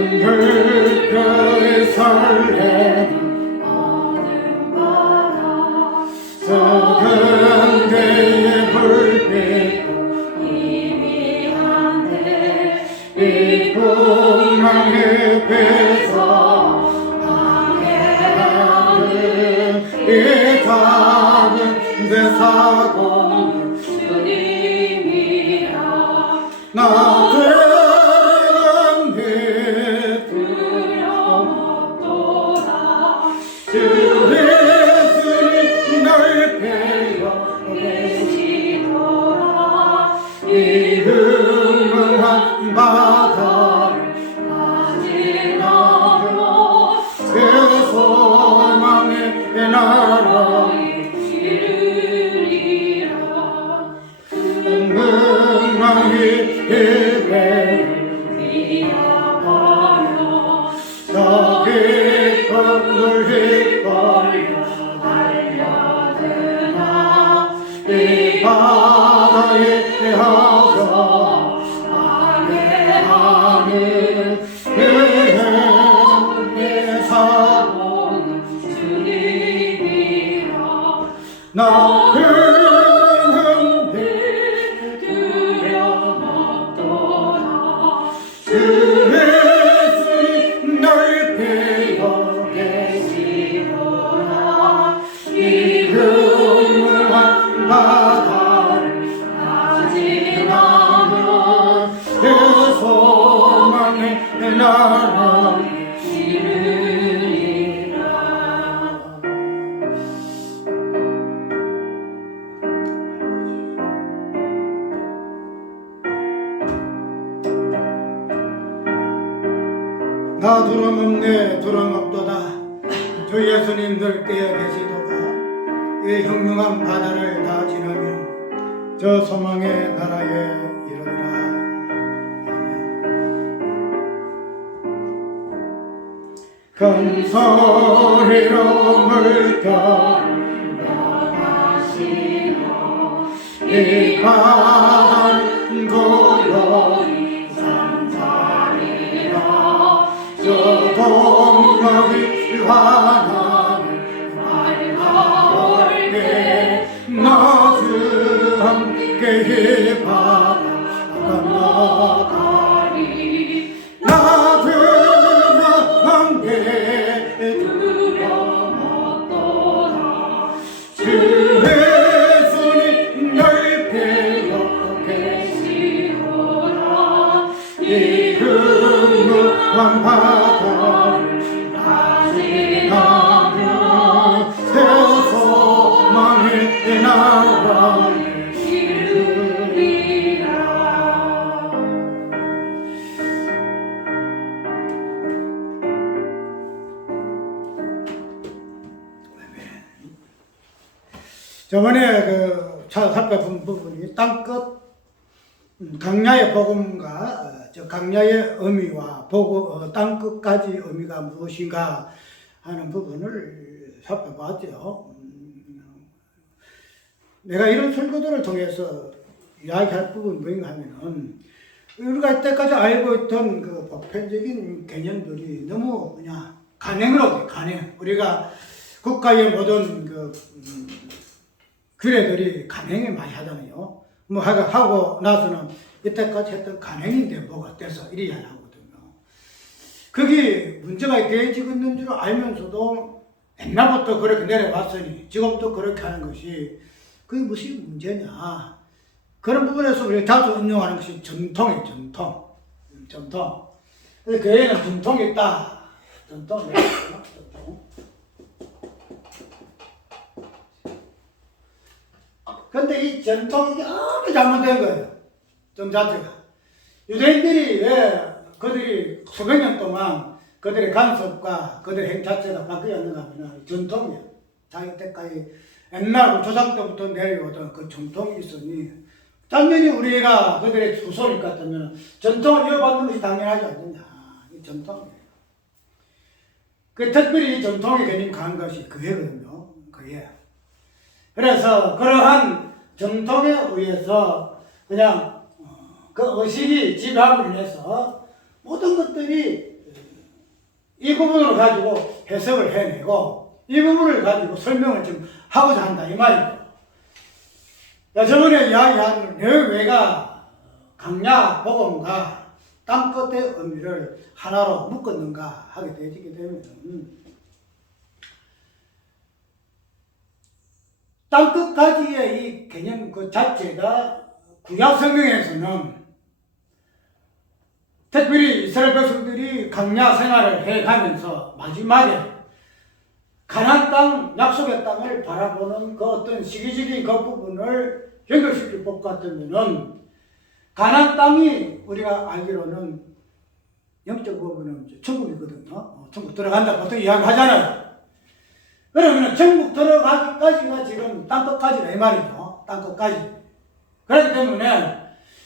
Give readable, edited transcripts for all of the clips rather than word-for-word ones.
물결의 설렘 어둠바다 작은 데의 불빛 희미한데 이 풍랑 햇빛에서 방해하는 이 작은 내 사고 주님이야 나 들었네 두려웠도다 주 예수님 널 배워 계시도다 이 흉흉한 바다를 마지막으로 그 소망의 나라 이르리라 엉망이 예배를 이어버려 저기 건물 휘걸려 달려드나 이 바다에 헤어져 방해하는 그 사고는 주님이라 나 예수님 널 배워 계시도다 이 흉흉한 바다를 마지막으로 그 소망의 나라 이르리라 나 두려움없네 두려움없도다 주 예수님 늘 깨어 계시도다 이 흉흉한 바다를 다 지나면 저 소망의 나라에 이르리라 큰 소리로 물결을 명하시며 이 바다는 고요히 잠자리라 저 동력이 환하는 밝아올 때 나주 함께 이 바다 건너가리 나주 함께 두려웠도다 주 예수님 널 배워 계시도다 이 흉흉한 바다를 다지나며 새 소망의 나라를 이루리라 저번에 그 살펴본 부분이 땅끝 강야의 복음과 저 강야의 의미와 땅끝까지 의미가 무엇인가 하는 부분을 살펴봤죠. 내가 이런 설교들을 통해서 이야기할 부분 뭐인가 하면은 우리가 이때까지 알고 있던 그 보편적인 개념들이 너무 그냥 간행으로 돼, 간행. 우리가 국가의 모든 그 규례들이 간행을 많이 하잖아요. 뭐 하고 나서는 이때까지 했던 간행인데 뭐가 돼서 이래야 하거든요. 그게 문제가 되어지고 있는 줄 알면서도 옛날부터 그렇게 내려왔으니 지금도 그렇게 하는 것이 그게 무슨 문제냐. 그런 부분에서 우리가 자주 인용하는 것이 전통이에요. 전통. 교회에는 전통이 있다. 전통. 근데 이 전통이 아주 잘못된 거예요. 전 자체가. 유대인들이 왜 그들이 수백 년 동안 그들의 간섭과 그들의 행 자체가 바뀌었는가 하면 전통이에요. 자기 때까지 옛날 조상 때부터 내려오던 그 전통이 있으니 당연히 우리가 그들의 후손일 것 같으면 전통을 이어받는 것이 당연하지 않느냐. 이 전통이에요. 그 특별히 이 전통의 개념 강한 것이 그예거든요. 그예. 그래서 그러한 전통에 의해서 그냥 그 의식이 지배함을 인해서 모든 것들이 이 부분을 가지고 해석을 해내고 이 부분을 가지고 설명을 좀 하고자 한다 이 말이죠. 저번에 이야기한 내외가 강야 복음과 땅끝의 의미를 하나로 묶었는가 하게 되기 되면 땅끝까지의 이 개념 그 자체가 구약 성경에서는 특별히 이스라엘 백성들이 강야 생활을 해가면서 마지막에 가나안 땅, 약속의 땅을 바라보는 그 어떤 시기적인 그 부분을 연결시킬 것 같으면은 가나안 땅이 우리가 알기로는 영적 부분은 천국이거든요. 천국 들어간다 보통 이야기하잖아요. 그러면 천국 들어가기까지가 지금 땅끝까지다 이 말이죠. 땅끝까지. 그렇기 때문에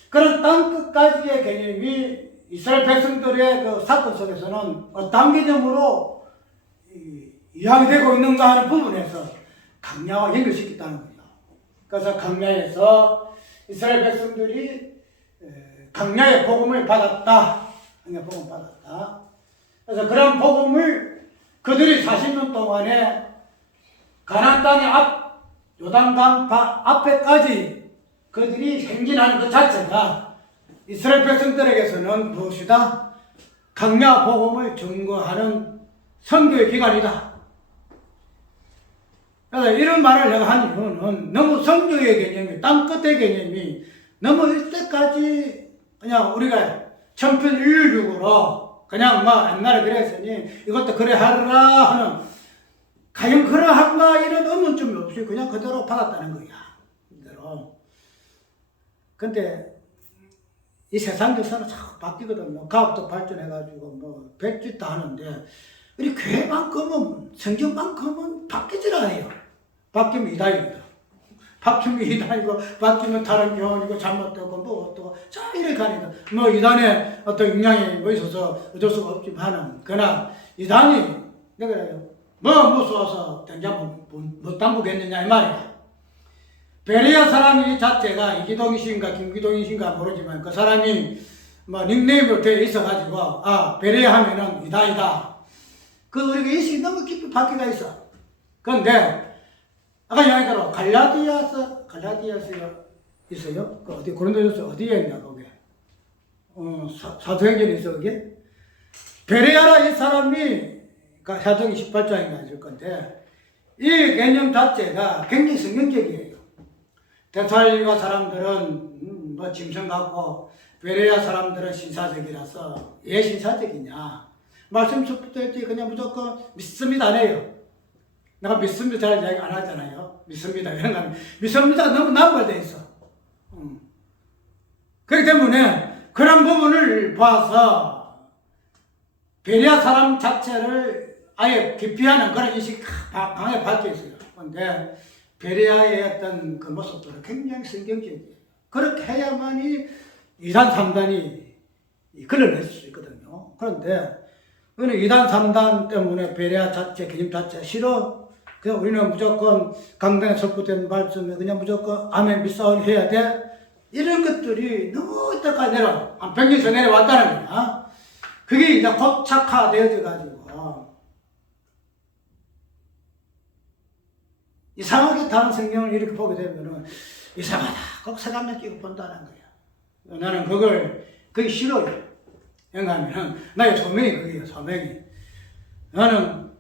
그런 땅끝까지의 개념이 이스라엘 백성들의 그 사건 속에서는 어떤 개념으로 이야기되고 있는가 하는 부분에서 강야와 연결시켰다는 거예요. 그래서 강야에서 이스라엘 백성들이 강야의 복음을 받았다. 강야의 복음을 받았다. 그래서 그런 복음을 그들이 40년 동안에 가나안 땅의 요단강 앞에까지 그들이 행진하는 그 자체가 이스라엘 백성들에게서는 무엇이다? 강야 복음을 증거하는 선교의 기간이다. 그래서 이런 말을 내가 한 이유는 너무 선교의 개념이, 땅끝의 개념이 너무 이때까지 그냥 우리가 천편일률적으로 그냥 막 옛날에 그랬으니 이것도 그래 하라 하는 과연 그러한가 이런 의문점이 없이 그냥 그대로 받았다는 거야. 그대로. 근데 이 세상 교사는 자꾸 바뀌거든요. 과학도 발전해가지고 뭐 백짓도 하는데 우리 교회만큼은 성경만큼은 바뀌질 않아요. 바뀌면 이단입니다. 바뀌면 이단이고 바뀌면 다른 교훈이고 잘못되고 뭐 어떠고 자 이렇게 가니까 뭐 이단에 어떤 영향이 뭐 있어서 어쩔 수가 없지만은 그러나 이단이 내가 그래요. 뭐 무서워서 당장 못 담그겠느냐 이 말이야. 베레아 사람이 자체가 이기동이신가 김기동이신가 모르지만 그 사람이 뭐 닉네임으로 되어 있어가지고 아 베레아 하면은 이단이다. 그 우리가 인식이 너무 깊이 박혀가 있어. 그런데 아까 이야기대로 갈라디아서 있어요? 그 어디 고린도전서 어디에 있냐 거기? 사도행전에 있어 그게? 베레아라 이 사람이 사도행 18장인가 있을 건데 이 개념 자체가 굉장히 성경적이에요. 데살리가 사람들은 뭐 짐승 같고 베레아 사람들은 신사적이라서 왜 신사적이냐? 말씀 첫부터 했지 그냥 무조건 믿습니다 안 해요. 내가 믿습니다 잘 이야기 안 하잖아요. 믿습니다 이런 거 하면 믿습니다가 너무 남발되어 있어. 그렇기 때문에 그런 부분을 봐서 베레아 사람 자체를 아예 기피하는 그런 인식이 강하게 박혀 있어요. 그런데 베레아의 어떤 그 모습들은 굉장히 성경적이에요. 그렇게 해야만이 2단, 3단이 걸러낼 수 있거든요. 그런데 우리는 2단, 3단 때문에 베레아 자체, 개념 자체 싫어. 그냥 우리는 무조건 강단에 설부된 말씀에 그냥 무조건 아멘 믿사오니 해야 돼. 이런 것들이 너무 이때까지 내려, 한 100년 전에 내려왔다는 거야. 그게 이제 고착화되어져 가지고 이상하게 다른 성경을 이렇게 보게 되면은 이상하다. 꼭 색안경 끼고 본다는 거야. 나는 그게 싫어요. 왜냐하면 나의 소명이 그게요. 소명이. 나는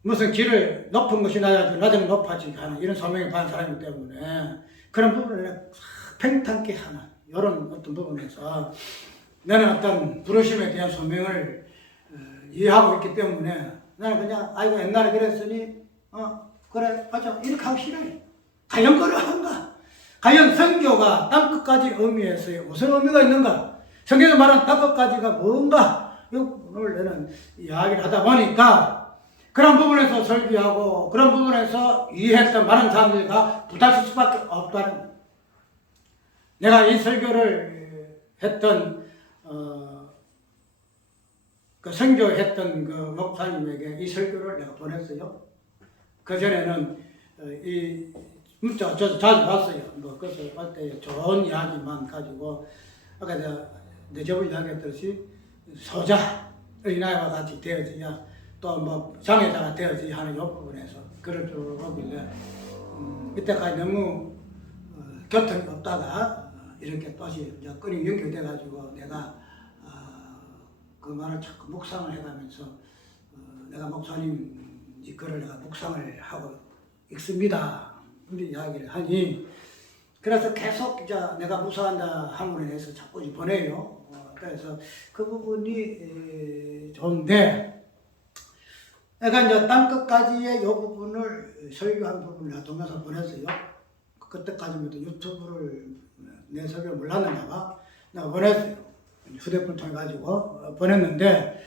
무슨 길을 높은 것이 낮은 높아지게 하는 이런 소명을 받은 사람이기 때문에 그런 부분을 팽탄케 하는 이런 어떤 부분에서 나는 어떤 부르심에 대한 소명을 이해하고 있기 때문에 나는 그냥 아이고 옛날에 그랬으니 그래 맞아 이렇게 하기 싫어요. 과연 그러한가? 과연 선교가 땅끝까지 의미에서 무슨 의미가 있는가? 성경에서 말하는 땅끝까지가 뭔가 이 부분을 나는 이야기를 하다 보니까 그런 부분에서 설교하고 그런 부분에서 이해했던 많은 사람들과 부딪힐 수밖에 없다는 내가 이 설교를 했던 그 선교했던 그 목사님에게 이 설교를 내가 보냈어요. 그 전에는 이 문자 저도 자주 봤어요. 뭐 그래서 할 때 좋은 이야기만 가지고 아까 내가 저번 이야기했듯이 소자 어린아이와 같이 되어져야 또 뭐 장애자가 되어져야 하는 이 부분에서 그걸 쭉 오길래 이때까지 너무 교통이 없다가 이렇게 다시 이제 끈이 연결돼 가지고 내가 그 말을 자꾸 묵상을 해가면서 내가 목사님 이 글을 내가 묵상을 하고 있습니다. 우리 이야기를 하니 그래서 계속 이제 내가 무사한다 함으로 해서 자꾸 보내요. 그래서 그 부분이 좋은데 내가 이제 땅끝까지의 이 부분을 설교한 부분을 내가 동영상 보냈어요. 그때까지부터 유튜브를 내 설교 몰랐는가 봐. 내가 보냈어요. 휴대폰 통해 가지고 보냈는데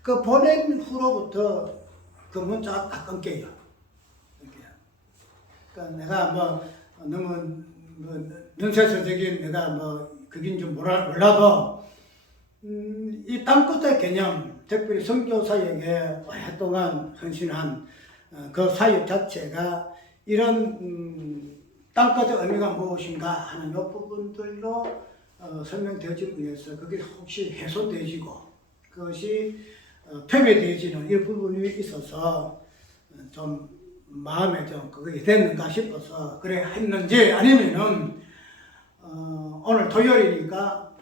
그 보낸 후로부터 그 문자가 다 끊겨요. 그러니까 내가 뭐 너무 눈세서적인 내가 뭐 그긴지 몰라도 이 땅끝의 개념, 특별히 선교사에게 오랫동안 헌신한 그 사역 자체가 이런 땅끝의 의미가 무엇인가 하는 이 부분들로 설명되어지기 위해서 그게 혹시 훼손되지고 그것이 폐매되어지는 이 부분이 있어서 좀 마음에 좀 그게 됐는가 싶어서 그래 했는지 아니면은 오늘 토요일이니까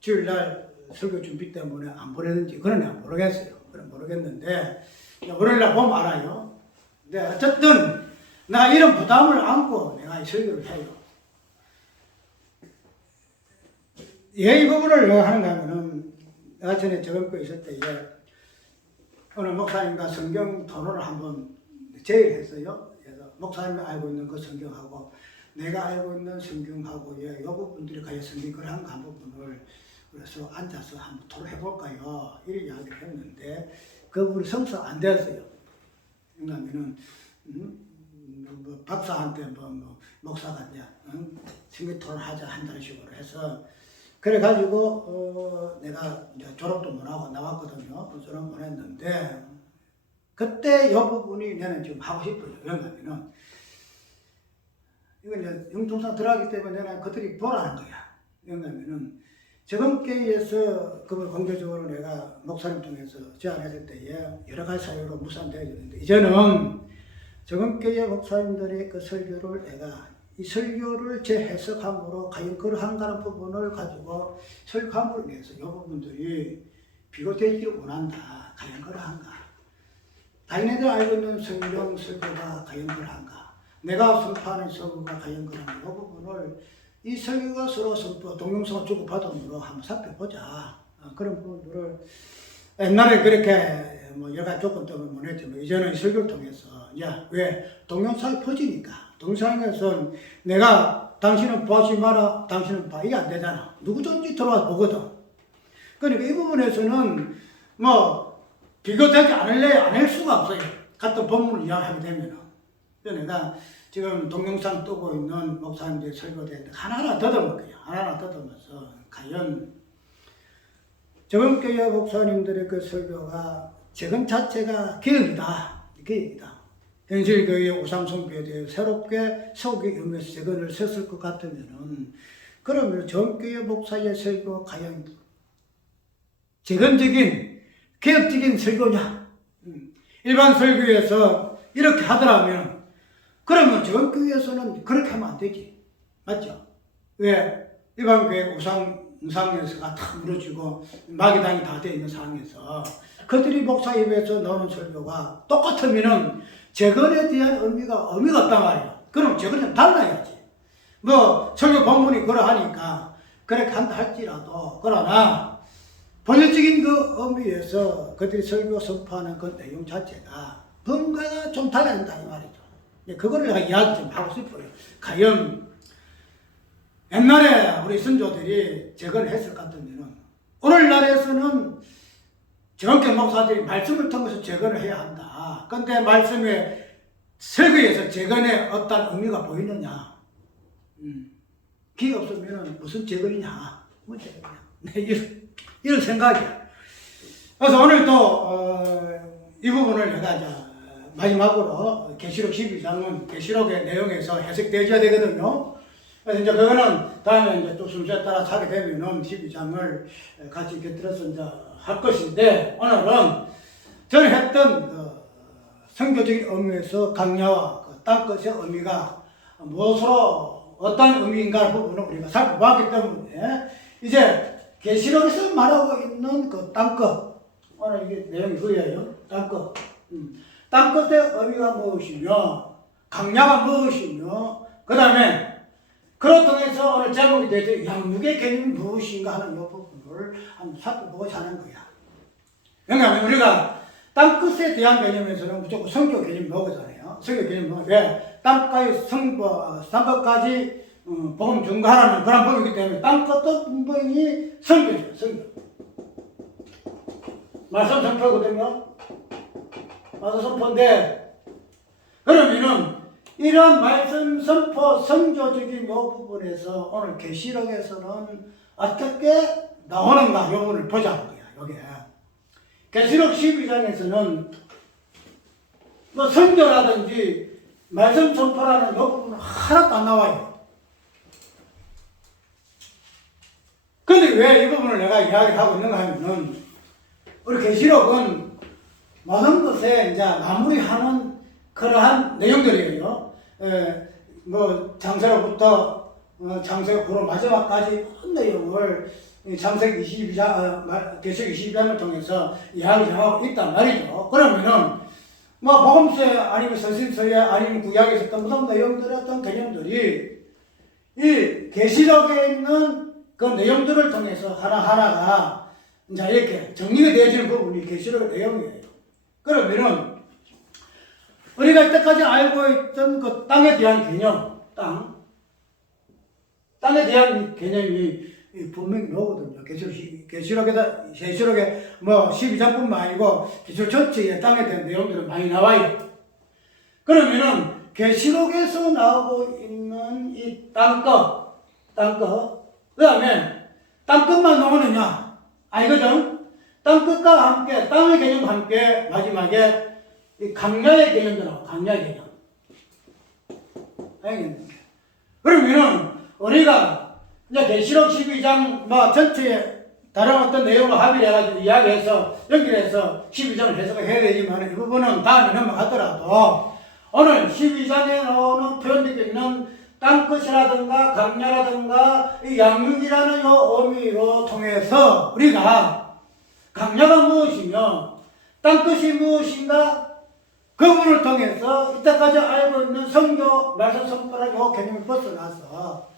주일날 설교 준비 때문에 안 보냈는지 그건 내가 모르겠어요. 그건 모르겠는데 월요일날 보면 알아요. 근데 어쨌든 나 이런 부담을 안고 내가 이 설교를 해요. 이 부분을 왜 하는가 하면은 내가 전에 저번에 있을 때에 어느 목사님과 성경 토론을 한번 제의했어요. 그래서 목사님이 알고 있는 그 성경하고 내가 알고 있는 성경하고의 이 부분들이 과연 성경이 그런 한 부분을 그래서 앉아서 한번 토론해볼까요? 이런 이야기를 했는데 그 부분이 성사 안 됐어요. 왜냐하면은 뭐 박사한테 뭐 목사가 이제 성경 토론하자 한다는 식으로 해서 그래가지고 내가 이제 졸업도 못하고 나왔거든요. 졸업 못했는데 그때 이 부분이 나는 지금 하고 싶어요. 왜냐하면은 이건 이제 영통상 들어가기 때문에 내가 그들이 보라는 거야. 왜냐하면은 저금교회에서 그걸 공개적으로 내가 목사님 통해서 제안했을 때에 여러 가지 사유로 무산되어졌는데 이제는 저금교회 목사님들의 그 설교를 내가 이 설교를 재해석함으로 과연 그러한가는 부분을 가지고 설교함으로 인해서 이 부분들이 비교되기를 원한다. 과연 그러한가? 자기네들 알고 있는 성경 설교가 과연 그러한가? 내가 선포하는 설교가 과연 그러한가? 이 부분을 이 설교가 서로 선포, 동영상을 주고받음으로 한번 살펴보자. 그런 부분들을 옛날에 그렇게 뭐 여러 가지 조건 때문에 못했지만 이제는 이 설교를 통해서 야, 왜? 동영상이 퍼지니까. 동영상에서는 내가 당신은 보지 마라, 당신은 봐. 이게 안 되잖아. 누구든지 들어와서 보거든. 그러니까 이 부분에서는 뭐 비교되지 않을래 안 할 수가 없어요. 같은 본문을 이야기하게 되면은. 그래서 내가 지금 동영상 뜨고 있는 목사님들의 설교대인데 하나하나 더듬을 거예요. 하나하나 더듬어서 과연 저금교회 목사님들의 그 설교가 저금 자체가 개혁이다. 개혁이다. 현실교회 우상숭배에 대해 새롭게 세우기 위해서 재건을 섰을 것 같으면은 그러면 저금교회 목사의 설교가 과연 재건적인 개혁적인 설교냐? 일반 설교에서 이렇게 하더라면 그러면 저금교회에서는 그렇게 하면 안 되지. 맞죠? 왜? 일반 교회 우상에서가 다 무너지고 마귀당이 다 되어 있는 상황에서 그들이 목사 입에서 나오는 설교가 똑같으면은 재건에 대한 의미가 없단 말이야. 그럼 재건은 달라야지. 뭐 설교 본문이 그러하니까 그렇게 한다 할지라도 그러나 본질적인 그 의미에서 그들이 설교 선포하는 그 내용 자체가 뭔가가 좀 달라야 된다 이 말이죠. 그거를 내가 이야기 좀 하고 싶어요. 과연 옛날에 우리 선조들이 재건을 했을 것 같으면 오늘날에서는 정확히 목사들이 말씀을 통해서 재건을 해야 한다. 그런데 말씀에 설교에서 재건에 어떤 의미가 보이느냐? 그게 없으면 무슨 재건이냐? 뭐 재건이냐? 이런 생각이야. 그래서 오늘 또 이 부분을 내가 이제 마지막으로 계시록 12장은 계시록의 내용에서 해석되어야 되거든요. 그래서 이제 그거는 다음에 이제 또 순서에 따라 하게 되면은 12장을 같이 곁들여서 이제 할 것인데, 오늘은 전에 했던 성교적인 의미에서 강야와 땅끝의 의미가 무엇으로 어떤 의미인가 부분을 우리가 살펴봤기 때문에 이제 계시록에서 말하고 있는 그 땅끝, 오늘 이게 내용이 그거예요. 땅끝. 땅끝의 의미가 무엇이며 강야가 무엇이며 그 다음에 그로 통해서 오늘 제목이 되죠. 양육의 개념이 무엇인가 하는 이 부분을 한번 살펴보고자 하는 거야. 왜냐하면 우리가 땅끝에 대한 개념에서는 무조건 성교 개념이 나오잖아요. 성교 개념이 나오고 왜? 땅끝까지 복음 증거하라는 그런 법이기 때문에 땅끝도 분명히 성교죠. 성교. 말씀 선포거든요. 말씀 선포인데 그러면은 이런 말씀 선포 성교적인 이 부분에서 오늘 계시록에서는 어떻게 나오는가 이 부분을 보자는 거야. 여기에 계시록 12장에서는 뭐 성교라든지 말씀 선포라는 이 부분은 하나도 안 나와요. 근데 왜 이 부분을 내가 이야기하고 있는가 하면은 우리 계시록은 모든 것에 이제 마무리하는 그러한 내용들이에요. 뭐 장세로부터 장세기 고로 마지막까지 큰 내용을 장세기 22장, 계시록 22장을 통해서 이야기하고 있단 말이죠. 그러면은 뭐 복음서에 아니면 서신서에 아니면 구약에 있었던 모든 내용들의 어떤 개념들이 이 계시록에 있는 그 내용들을 통해서 하나하나가 이제 이렇게 정리가 되어지는 부분이 계시록의 내용이에요. 그러면은 우리가 이때까지 알고 있던 그 땅에 대한 개념, 땅에 대한 개념이 분명히 나오거든요. 계시록에 뭐 12장뿐만 아니고 계시록 전체에 땅에 대한 내용들은 많이 나와요. 그러면은 계시록에서 나오고 있는 이 땅끝, 그 다음에 땅끝만 나오느냐? 아니거든. 땅끝과 함께, 땅의 개념과 함께 마지막에 이 강야의 개념도 나와. 강야의 개념. 알겠네. 그러면은 우리가 이제 계시록 12장 뭐 전체에 다른 어떤 내용을 합의를 해가지고 이야기해서 연결해서 12장을 해석을 해야 되지만 이 부분은 다음에 넘어가더라도 오늘 12장에 나오는 표현되어 있는 땅끝이라든가 강야라든가 이 양육이라는 요 의미로 통해서 우리가 강야가 무엇이며 땅끝이 무엇인가 그 부분을 통해서 이때까지 알고 있는 성교 말씀 선포라는 요 개념을 벗어나서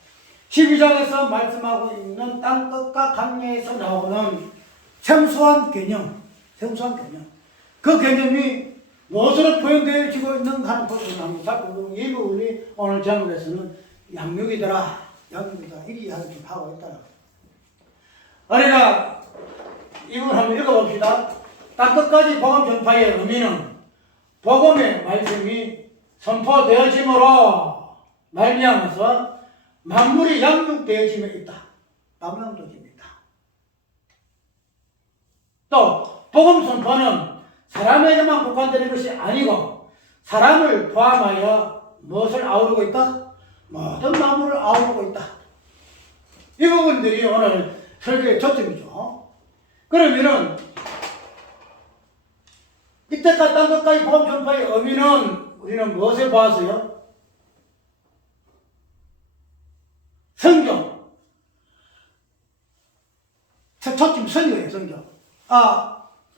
12장에서 말씀하고 있는 땅끝과 강야에서 나오는 생소한 개념, 그 개념이 무엇으로 표현되어지고 있는가 하는 부분을 한번 살펴보면 이 부분이 오늘 제목에서는 양육이더라, 이렇게 이야기 좀 하고 있더라. 우리가 이 부분 한번 읽어봅시다. 땅끝까지 복음 전파의 의미는 복음의 말씀이 선포되어짐으로 말미암아서 만물이 양육되어짐에 있다. 남양도입니다. 또 복음 선포는 사람에게만 국한되는 것이 아니고 사람을 포함하여 무엇을 아우르고 있다? 모든 만물을 아우르고 있다. 이 부분들이 오늘 설교의 초점이죠. 그러면은 이때까지 땅끝까지 복음 전파의 의미는 우리는 무엇을 보았어요? 성경. 초점 성경이에요, 성경.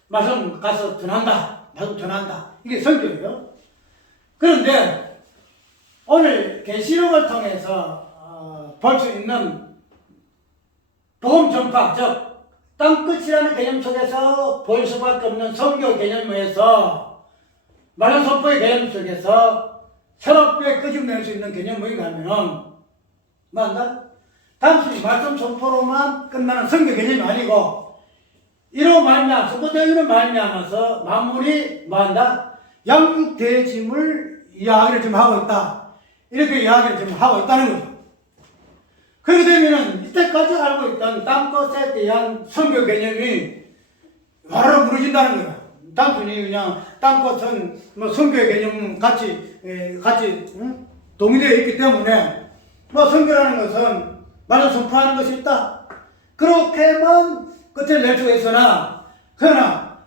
말씀 가서 전한다. 말씀 전한다. 이게 성경이에요. 그런데 오늘 계시록을 통해서 볼 수 있는 복음 전파, 즉 땅끝이라는 개념 속에서 볼 수밖에 없는 성교 개념에서 말씀 선포의 개념 속에서 새롭게 끄집낼 수 있는 개념이 뭔가 하면은 뭐한다? 단순히 말씀 선포로만 끝나는 성교 개념이 아니고 이로 말미암아 선포되어지는 말미암아서 만물이 뭐한다? 양육되어짐을 이야기를 좀 하고 있다. 이렇게 이야기를 좀 하고 있다는 거죠. 그렇게 되면은 이때까지 알고 있던 땅끝에 대한 성교 개념이 바로 무너진다는 거야. 단순히 그냥 땅끝은 뭐 성교의 개념 같이 동의되어 있기 때문에 뭐 선교라는 것은 말을 선포하는 것이 있다. 그렇게만 끝을 낼 수가 있으나, 그러나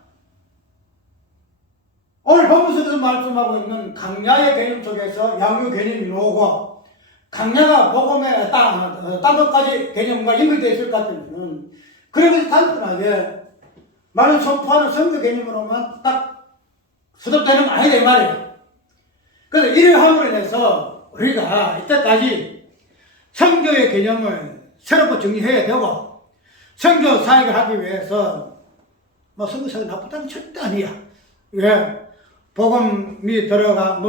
오늘 본문에서 말씀하고 있는 강야의 개념 속에서 양육 개념이 나오고, 강야가 복음의 땅 것까지 개념과 연결되어 있을 것 같으면, 그런 것이 단순하게 말을 선포하는 선교 개념으로만 딱 수습되는 거 아니다 이 말이에요. 그래서 이러함으로 인해서 우리가 이때까지 선교의 개념을 새롭게 정리해야 되고, 선교 사역을 하기 위해서 뭐 선교 사역이 나쁘다는 절대 아니야. 왜? 복음이 들어가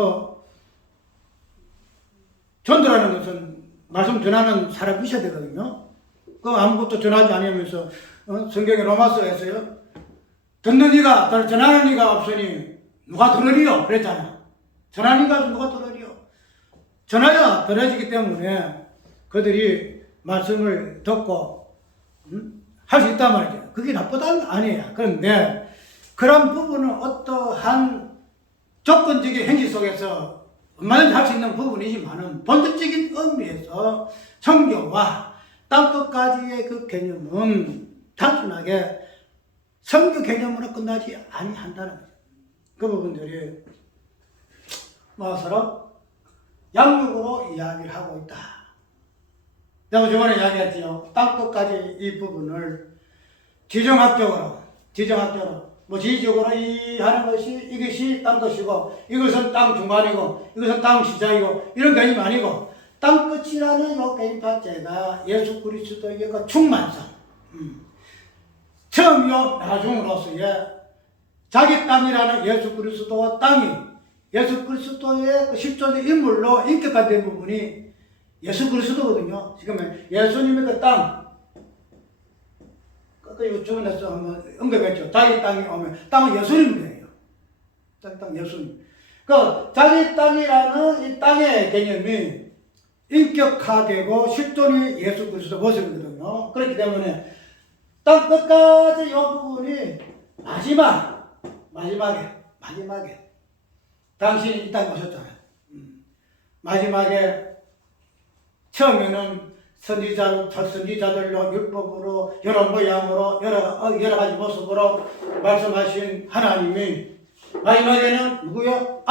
전도라는 것은 말씀 전하는 사람이 있어야 되거든요. 그 아무것도 전하지 않으면서 성경의 로마서에서요, 듣는 이가 전하는 이가 없으니 누가 들으리요? 그랬잖아. 전하는 이가 누가 들으리요? 전하여 들어지기 때문에 그들이 말씀을 듣고 할 수 있단 말이죠. 그게 나쁘다는 건 아니에요. 그런데 그런 부분은 어떠한 조건적인 현실 속에서 얼마든지 할 수 있는 부분이지만은 본질적인 의미에서 선교와 땅끝까지의 그 개념은 단순하게 선교 개념으로 끝나지 아니한다는 거죠. 그 부분들이 서로 양육으로 이야기를 하고 있다. 내가 저번에 이야기했지요. 땅끝까지 이 부분을 지정학적으로 지적으로 하는 것이 이것이 땅 것이고, 이것은 땅 중간이고, 이것은 땅 시작이고, 이런 개념이 아니고, 땅 끝이라는 이 개념 자체가 예수 그리스도의 그 충만성, 처음이요 나중으로서의 자기 땅이라는 예수 그리스도와 땅이 예수 그리스도의 그 실존의 인물로 인격화된 부분이 예수 그리스도거든요. 지금 예수님의 그 땅, 그 주변에서 한번 언급했죠. 자기 땅이 오면 땅은 예수님이에요. 자기 땅 예수님. 그 자기 땅이라는 이 땅의 개념이 인격화되고 실존이 예수 그리스도 모습이거든요. 그렇기 때문에 땅 끝까지 이 부분이 마지막에 당신이 이 땅에 오셨잖아요. 마지막에 처음에는 선지자들로 율법으로 여러 모양으로 여러 가지 모습으로 말씀하신 하나님이 마지막에는 누구요?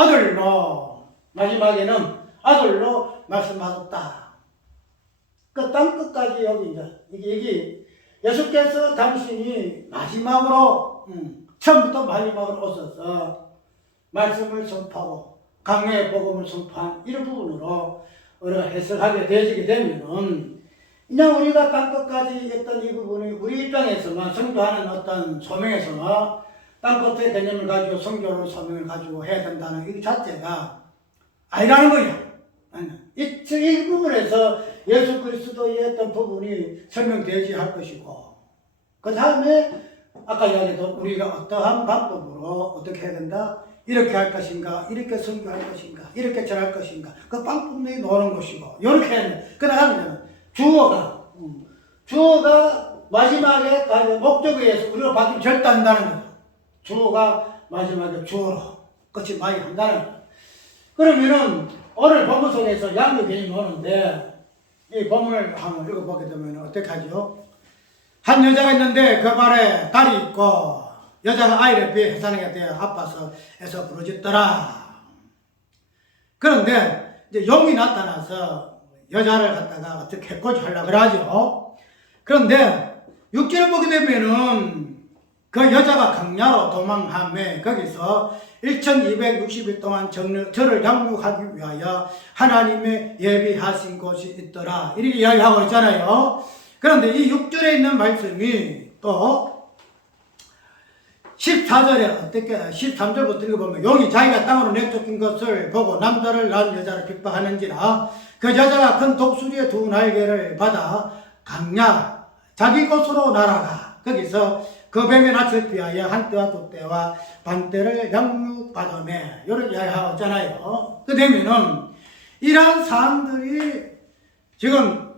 마지막에는 아들로 말씀하셨다. 그 땅 끝까지 여기 이게 예수께서 당신이 마지막으로 처음부터 마지막으로 오셔서 말씀을 선포하고 강요의 복음을 선포한 이런 부분으로 우리가 해석하게 되어지게 되면은, 그냥 우리가 땅끝까지 했던 이 부분이 우리 입장에서만 선교하는 어떤 소명에서나 땅끝의 개념을 가지고 선교를 소명을 가지고 해야 된다는 이 자체가 아니라는 거야. 이 부분에서 예수 그리스도의 어떤 부분이 설명되어야 할 것이고, 그 다음에 아까 이야기했던 우리가 어떠한 방법으로 어떻게 해야 된다? 이렇게 할 것인가, 이렇게 선교할 것인가, 이렇게 전할 것인가, 그 방법론이 나오는 것이고, 이렇게 했네. 그 다음에 주어가 마지막에 목적에 의해서 우리가 받으면 절대 한다는 거예요. 주어가 마지막에 주어로 끝이 많이 한다는 거예요. 그러면은 오늘 본문 속에서 양육 개념이 오는데, 이 본문을 한번 읽어보게 되면 어떻게 하죠? 한 여자가 있는데 그 발에 다리 있고, 여자가 아이를 비해 해산하게 되어 아파서 애써 부르짖더라. 그런데 이제 용이 나타나서 여자를 갖다가 어떻게 해코지하려고 그러죠. 그런데 6절을 보게 되면은 그 여자가 강야로 도망하며 거기서 1260일 동안 저를 양육하기 위하여 하나님의 예비하신 곳이 있더라. 이렇게 이야기하고 있잖아요. 그런데 이 6절에 있는 말씀이 또 14절에 13절부터 읽어보면, 용이 자기가 땅으로 내쫓긴 것을 보고 남자를 낳은 여자를 핍박하는지라 그 여자가 큰 독수리의 두 날개를 받아 강야 자기 곳으로 날아가 거기서 그 뱀의 낯을 피하여 한 떼와 두 떼와 반 떼를 양육받으매, 이렇게 이야기하고 있잖아요. 그 되면은 이러한 사람들이 지금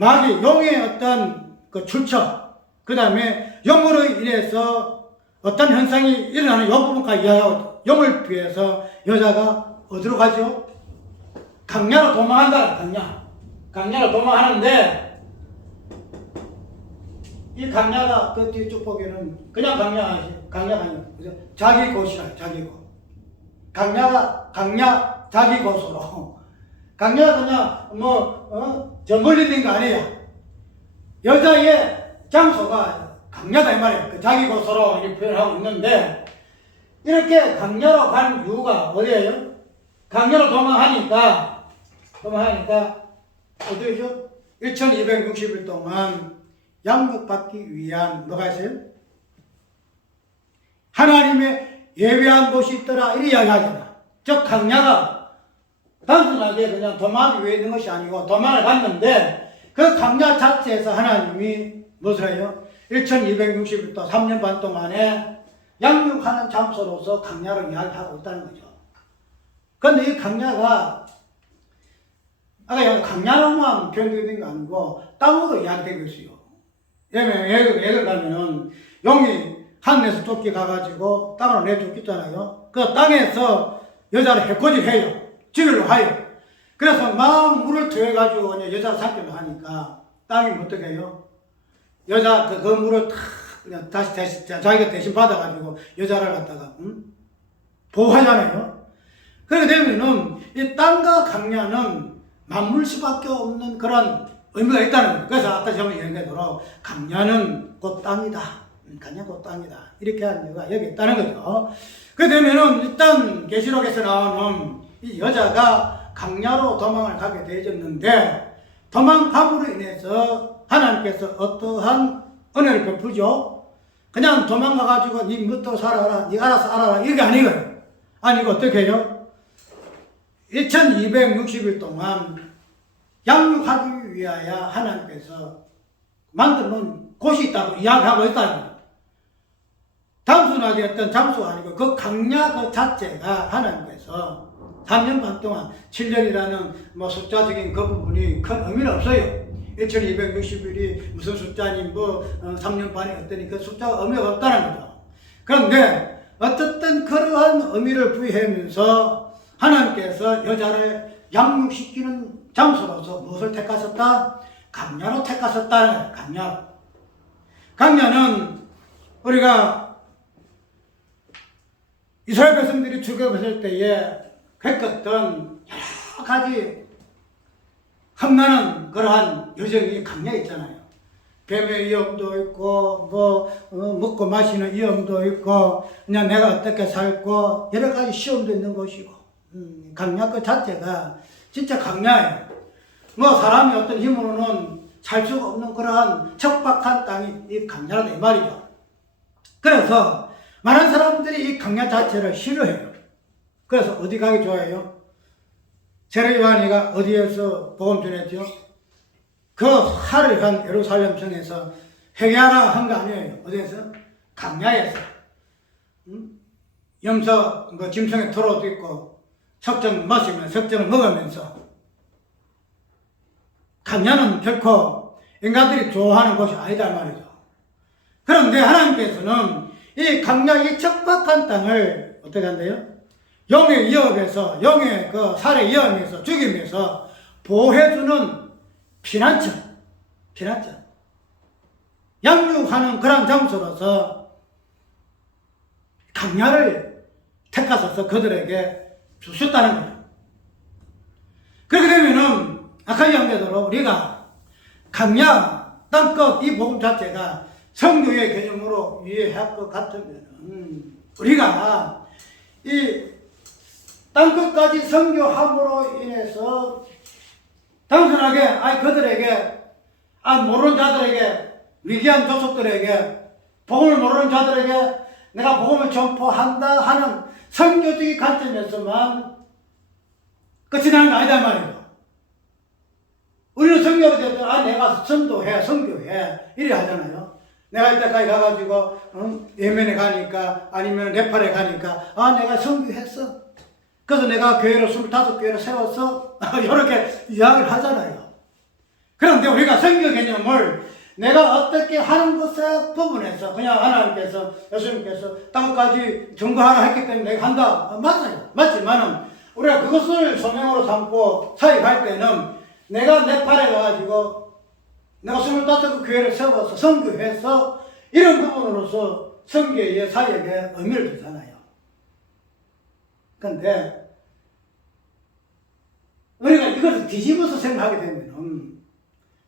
용의 어떤 그 출처, 그 다음에 용으로 인해서 어떤 현상이 일어나는 이 부분까지 이야기하고, 용을 피해서 여자가 어디로 가죠? 강야로 도망한다. 강야로 도망하는데 이 강야가 그 뒤쪽 보기에는 그냥 강야가 아니에요. 자기 곳이라 자기 곳. 강야 자기 곳으로. 강야가 그냥 저 멀리 있는 거 아니야. 여자의 장소가 강야다 이 말이에요. 그 자기 곳으로 이렇게 표현하고 있는데 이렇게 강야로 간 이유가 어디예요? 강야로 도망하니까 어디죠? 1260일 동안 양육받기 위한 뭐가 있어요? 하나님의 예배한 곳이 있더라 이리 이야기하잖아. 즉 강야가 단순하게 그냥 도망하기 위해 있는 것이 아니고 도망을 갔는데 그 강야 자체에서 하나님이 무엇을 해요? 1260일 동안 3년 반 동안에 양육하는 장소로서 강야를 이야기하고 있다는 거죠. 그런데 이 강야가 아까 강야로만 표현되는 게 아니고 땅으로 이야기되고 있어요. 예를 가면은 용이 하늘에서 쫓겨가가지고 땅으로 내쫓겼잖아요. 그 땅에서 여자를 해코지를 해요. 죽이려고 해요. 그래서 막 물을 트여가지고 여자를 잡기로 하니까 땅이 어떻게 해요? 여자 그 물을 탁 그냥 다시 자기가 대신 받아가지고 여자를 갖다가 보호하잖아요. 그렇게 되면은 이 땅과 강야는 맞물 수밖에 없는 그런 의미가 있다는 거예요. 그래서 아까 전에 얘기했대로 강야는 곧 땅이다. 강야 곧 땅이다. 이렇게 하는 이유가 여기 있다는 거죠. 그렇게 되면은 일단 계시록에서 나오는 이 여자가 강야로 도망을 가게 되어졌는데 도망감으로 인해서 하나님께서 어떠한 은혜를 베푸죠. 그냥 도망가가지고 니 뭣도 살아라, 니 알아서 알아라 이게 아니고요. 아니고 어떻게 해요? 2260일 동안 양육하기 위하여 하나님께서 만들어놓은 곳이 있다고 이야기하고 있다는 거예요. 단순하게 어떤 장소가 아니고 그 강야 그 자체가 하나님께서 3년 반 동안 7년이라는 숫자적인 그 부분이 큰 의미는 없어요. 1260일이 무슨 숫자니 3년 반이 어떠니 그 숫자가 의미가 없다는 거죠. 그런데 어쨌든 그러한 의미를 부여하면서 하나님께서 여자를 양육시키는 장소로서 무엇을 택하셨다? 강야로 택하셨다는 거예요. 강야로. 강야는 우리가 이스라엘 백성들이 출애굽했을 때에 겪었던 여러 가지 험난한 그러한 여정이 강야에 있잖아요. 뱀의 위험도 있고 먹고 마시는 위험도 있고 그냥 내가 어떻게 살고 여러 가지 시험도 있는 것이고 강야 그 자체가 진짜 강야예요. 사람이 어떤 힘으로는 살 수가 없는 그러한 척박한 땅이 이 강야라다 이 말이죠. 그래서 많은 사람들이 이 강야 자체를 싫어해요. 그래서 어디 가기 좋아해요? 세례 요한이가 어디에서 복음 전했죠? 그 화려한 예루살렘 성에서 회개하라 한 거 아니에요. 어디에서? 강야에서. 염소 짐승의 토로도 있고 석정 마시면서 석정을 먹으면서. 강야는 결코 인간들이 좋아하는 곳이 아니다 말이죠. 그런데 하나님께서는 이 강야 이 척박한 땅을 어떻게 한대요? 영의 위협에서 영의 그 살해 위험에서 죽임에서 보호해주는 피난처 양육하는 그런 장소로서 강야를 택하셔서 그들에게 주셨다는 거예요. 그렇게 되면은 아까 이야기대로 우리가 강야 땅끝 이 복음 자체가 성교의 개념으로 이해할 것 같으면 우리가 이 땅끝까지 선교함으로 인해서 단순하게 그들에게 모르는 자들에게 위기한 조속들에게 복음을 모르는 자들에게 내가 복음을 전포한다 하는 선교적인 관점에서만 끝이 나는 거 아니다 말이죠. 우리는 선교가 되면 내가 선교해 이래 하잖아요. 내가 이때까지 가가지고 예멘에 가니까 아니면 네팔에 가니까 내가 선교했어. 그래서 내가 교회를 25교회를 세워서 이렇게 이야기를 하잖아요. 그런데 우리가 선교 개념을 내가 어떻게 하는 것의 부분에서 그냥 하나님께서 예수님께서 땅까지 증거하라 했기 때문에 내가 한다. 맞아요. 맞지만은 우리가 그것을 소명으로 삼고 사역할 때는 내가 네팔에 가가지고 내가 25그 교회를 세워서 선교해서 이런 부분으로서 선교의 사역에 의미를 두잖아요. 근데 우리가 이것을 뒤집어서 생각하게 되면은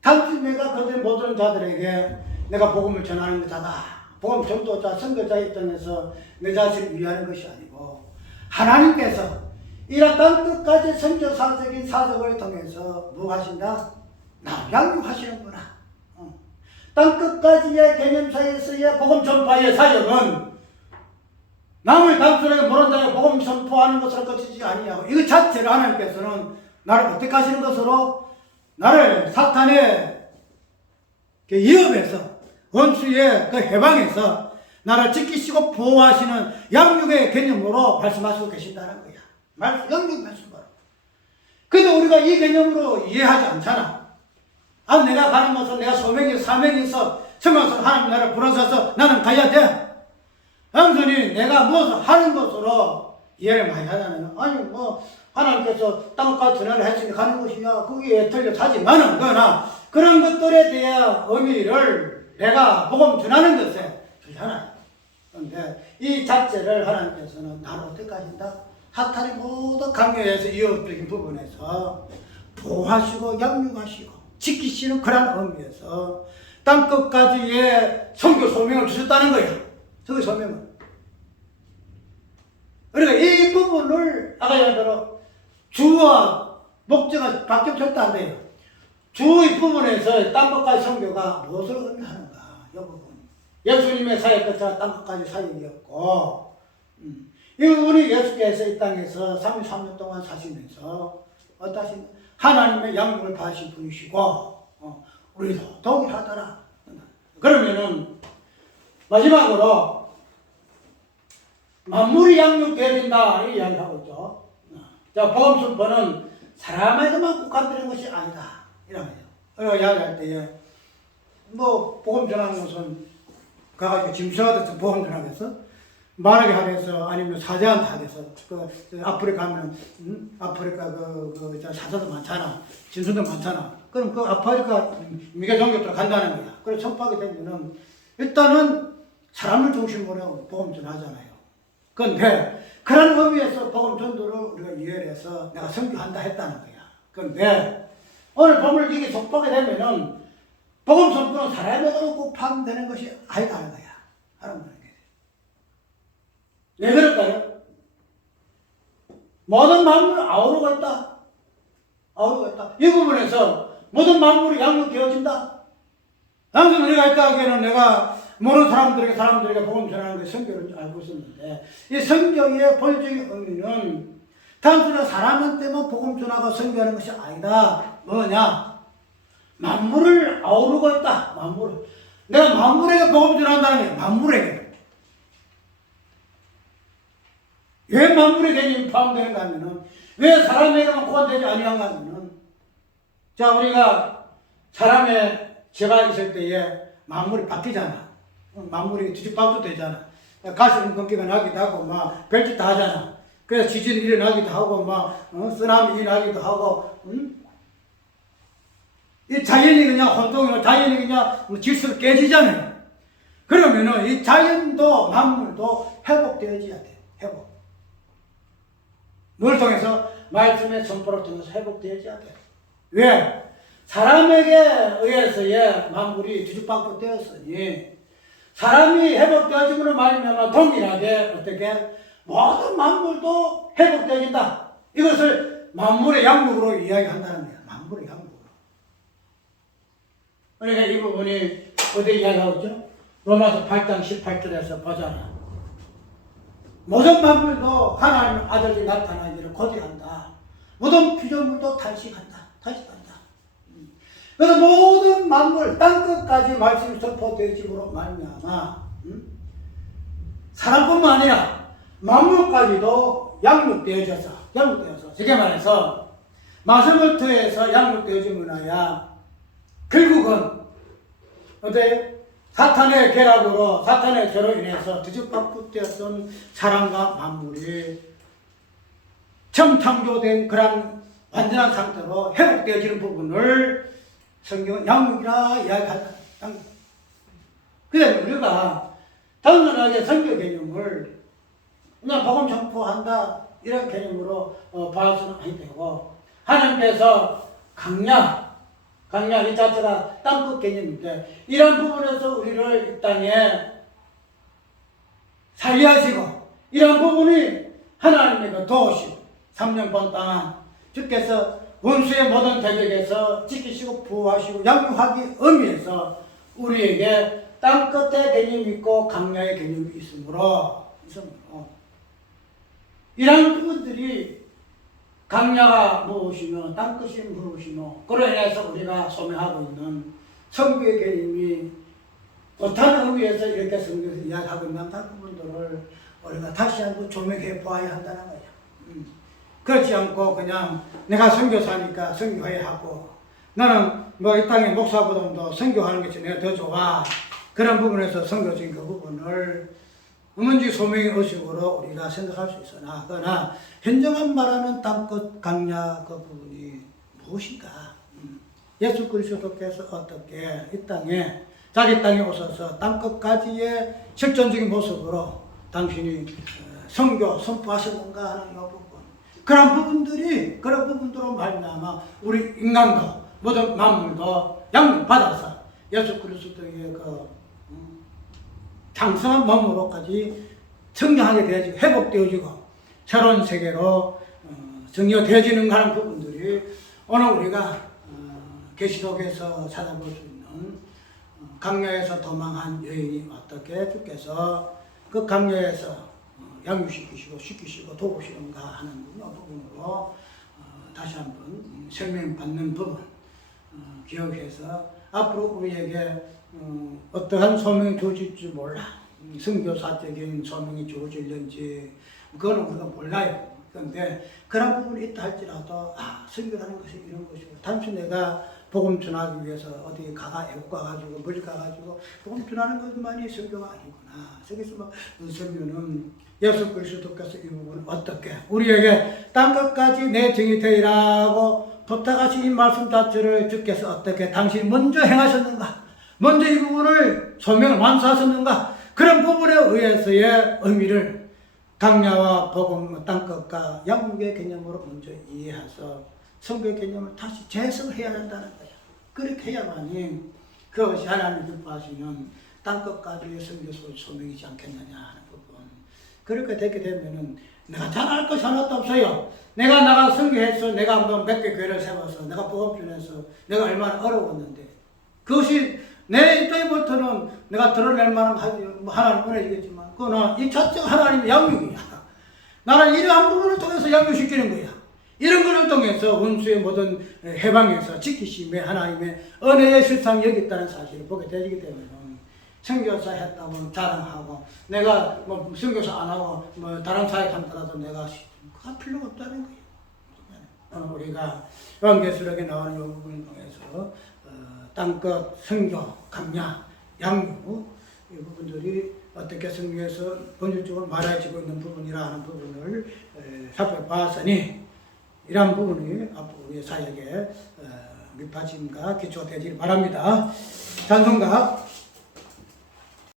단지 내가 그들 모든 자들에게 내가 복음을 전하는 자다, 복음 전도자, 선교자 입장에서 내 자신을 위하는 것이 아니고 하나님께서 이런 땅 끝까지 선교사적인 사역을 통해서 뭐 하신다? 나 양육하시는구나. 땅 끝까지의 개념사에서의 복음 전파의 사역은 남을 단순하게 모른다에 복음 선포하는 것으로 끝이지 아니냐고. 이거 자체를 하나님께서는 나를 어떻게 하시는 것으로 나를 사탄의 그 위협에서 원수의 그 해방에서 나를 지키시고 보호하시는 양육의 개념으로 말씀하시고 계신다는 거야. 양육 말씀으로. 근데 우리가 이 개념으로 이해하지 않잖아. 내가 가는 것은 내가 소명이 사명이 있어. 성경에서 하나님 나를 불러서서 나는 가야 돼. 양순이 내가 무엇을 하는 것으로 이해를 많이 하냐면, 하나님께서 땅과 전화를 했으니 가는 것이야. 거기에 틀려 사지만은, 그러나 그런 것들에 대한 의미를 내가 복음 전하는 것에 주잖아요. 그런데 이 자체를 하나님께서는 나를 어떻게 하신다? 사탄의 모든 강요에서 이어적인 부분에서 보호하시고 양육하시고 지키시는 그런 의미에서 땅 끝까지의 선교 소명을 주셨다는 거야. 선교 소명을. 그러니까 이 부분을 아까 얘기한 대로 주와 목적은 바뀌면 절대 안 돼요. 주의 부분에서 땅 끝까지 선교가 무엇을 의미하는가? 이 부분. 예수님의 사역 자체가 땅 끝까지 사역이었고, 이 부분이 예수께서 이 땅에서 33년 동안 사시면서 어떠신 하나님의 양육을 받으신 분이시고, 우리도 동일하더라. 그러면은 마지막으로 만물이 양육되어야 된다 이 이야기하고 있죠. 자, 복음 선포는 사람에게만 국한되는 것이 아니다 이런 거예요. 이야기할 때에 복음 전하는 것은 가가지고 짐승한테 복음 전하겠어? 말하게 하겠어? 아니면 사자한테 하겠어? 아프리카 가면 아프리카 사자도 많잖아. 짐승도 많잖아. 그럼 그 아프리카 미개 종교로 간다는 거야. 그래서 선포하게 되면은 일단은 사람을 중심으로 복음 전하잖아요. 그런데 그런 의미에서 복음 전도를 우리가 이해를 해서 내가 선교한다 했다는 거야. 그런데 오늘 본문을 이게 접하게 되면은 복음 선포는 사람에게로 꼭 파악되는 것이 아니다는 거야. 하나님은. 왜 그럴까요? 모든 만물을 아우르고 있다. 아우르고 있다. 이 부분에서 모든 만물이 양육되어진다. 당신 우리가 있다 하기에는 내가 모르는 사람들에게 복음 전하는 게 선교를 알고 있었는데, 이 선교의 본질적인 의미는 단순히 사람한테만 복음 전하고 선교하는 것이 아니다. 뭐냐? 만물을 아우르고 있다. 만물을. 내가 만물에게 복음 전한다는 게 만물에게. 왜 만물의 개념이 포함되는가 하면은, 왜 사람에게만 포함되지 아니한가 하면은, 자, 우리가 사람의 죄가 있을 때에 만물이 바뀌잖아. 만물이 뒤집박도 되잖아. 가시는 끊기가 나기도 하고, 별짓 다 하잖아. 그래서 지진이 일어나기도 하고, 쓰나미 일어나기도 하고, 이 자연이 그냥 혼동이고, 자연이 그냥 질서가 깨지잖아요. 그러면은 이 자연도 만물도 회복되어져야 돼. 회복. 뭘 통해서? 말씀의 선포를 통해서 회복되어져야 돼. 왜? 사람에게 의해서의 만물이 뒤집박도 되었으니 사람이 회복되어짐으로 말미암아 동일하게 어떻게 모든 만물도 회복되어진다. 이것을 만물의 양육으로 이야기한다는 거야. 만물의 양육으로. 그러니까 이 부분이 어디 이야기하고 있죠? 로마서 8장 18절에서 보잖아. 모든 만물도 하나님의 아들이 나타나기를 고대한다. 모든 피조물도 탄식한다. 탄식한다. 그래서 모든 만물, 땅끝까지 말씀이 선포되어짐으로 말미암아 사람뿐만 아니라 만물까지도 양육되어져서 쉽게 말해서 말씀을 통해서 양육되어짐으로야 결국은 어때? 사탄의 계략으로, 사탄의 죄로 인해서 뒤집박되었던 사람과 만물이 정창조된 그런 완전한 상태로 회복되어지는 부분을 성경은 양육이라 이야기한다. 그래서 우리가 단순하게 성경 개념을 그냥 복음 전포한다 이런 개념으로 봐서는 아니 되고, 하나님께서 강약 이 자체가 땅끝 개념인데, 이런 부분에서 우리를 이 땅에 살려하시고, 이런 부분이 하나님의 도우심 3년 반 동안 주께서 원수의 모든 대적에서 지키시고 보호하시고 양육하기 의미에서 우리에게 땅끝의 개념이 있고 강야의 개념이 있으므로 이런 부분들이 강야가 무엇이며 땅끝이 무엇이며, 그로 인해서 우리가 소명하고 있는 성부의 개념이 어떤 의미에서 이렇게 성경에서 이야기하고 있는 다른 부분들을 우리가 다시 한번 조명해 보아야 한다는 거야. 그렇지 않고 그냥 내가 선교사니까 선교해야 하고, 나는 뭐 이 땅의 목사보다도 선교하는 것이 내가 더 좋아, 그런 부분에서 선교적인 그 부분을 문지 소명의 의식으로 우리가 생각할 수 있으나, 그러나 현정한 말하는 땅끝 강야 그 부분이 무엇인가? 예수 그리스도께서 어떻게 이 땅에 자기 땅에 오셔서 땅끝까지의 실존적인 모습으로 당신이 선교 선포하셨는가 하는 이 부분, 그런 부분들로 말미암아 우리 인간도 모든 만물도 양육받아서 예수 그리스도의 그 장성한 몸으로까지 성장하게 되어지고 회복되어지고 새로운 세계로 정리되어지는 하는 부분들이 오늘 우리가 계시록에서 찾아볼 수 있는 강야에서 도망한 여인이 어떻게 주께서 그 강야에서 양육시키시고 시키시고 도우시는가 하는 부분으로 다시 한번 설명받는 부분 기억해서 앞으로 우리에게 어떠한 소명이 주어질지 몰라. 선교사적인 소명이 주어질는지 그거는 우리가 몰라요. 그런데 그런 부분이 있다 할지라도 선교라는 것이 이런 것이고, 단순히 내가 복음 전하기 위해서 어디 애국 가가지고 멀리 가가지고 복음 전하는 것만이 선교가 아니구나. 그래서 선교는 예수 그리스도께서 이 부분을 어떻게 우리에게 땅끝까지 내 정이 되리라고 부탁하신 이 말씀 자체를 주께서 어떻게 당신이 먼저 행하셨는가, 먼저 이 부분을 소명을 완수하셨는가, 그런 부분에 의해서의 의미를 강야와 복음 땅끝과 양육의 개념으로 먼저 이해해서 성교의 개념을 다시 재해석을 해야 한다는 거야. 그렇게 해야만이 그것이 하나님이 기뻐하시는 땅끝까지의 선교 소명이지 않겠느냐 하는 부분. 그렇게 되게 되면은 내가 잘할 것이 하나도 없어요. 내가 나가 선교해서 내가 몇 개 교회를 세워서 내가 복음 전해서 내가 얼마나 어려웠는데, 그것이 내 입장에부터는 내가 드러낼 만한 하나님 은혜이겠지만, 그거는 이 자체가 하나님의 양육이야. 나는 이러한 부분을 통해서 양육시키는 거야. 이런 것을 통해서 원수의 모든 해방에서 지키심에 하나님의 은혜의 실상이 여기 있다는 사실을 보게 되기 때문에 선교사 했다고 자랑하고, 내가 뭐 선교사 안 하고 뭐 다른 사회 간다라도 내가 그거 필요가 없다는 거예요. 우리가 요한계시록에 나오는 이 부분을 통해서 땅끝 선교, 강야, 양육 이 부분들이 어떻게 성경에서 본질적으로 말해지고 있는 부분이라 하는 부분을 살펴봤으니, 이러한 부분이 앞으로 우리의 사역에 밑받침과 기초가 되기를 바랍니다. 찬송가